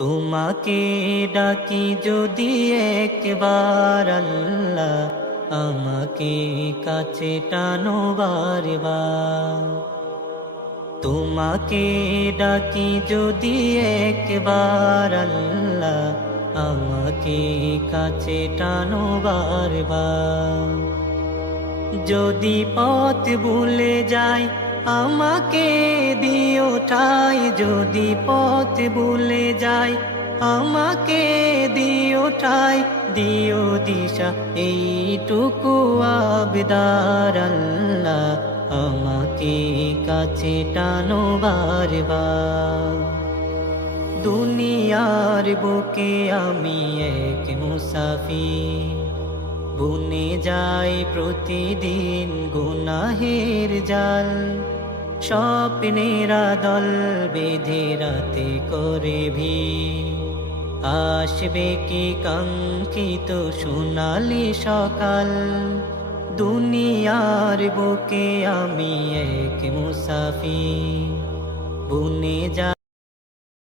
তোমাকে ডাকি যদি একবার আল্লাহ, আমাকে কাছে টানো বারবার। তোমাকে ডাকি যদি একবার আল্লাহ, আমাকে কাছে টানো বারবার। যদি পথ ভুলে যাই আমাকে দিও ঠাই, যদি পথ ভুলে যাই আমাকে দিও ঠাই, দিও দিশা এইটুকু আবদার আল্লাহ, আমাকে কাছে টানো বারবার। দুনিয়ার বুকে আমি এক মুসাফির, বুনে যাই প্রতিদিন গুনাহের জাল। স্বপ্নেরা দল বেঁধে রাতে করে ভিড়, আসবে কি কাঙ্ক্ষিত সোনালি সকাল। দুনিয়ার বুকে আমি এক মুসাফির, বুনে যাই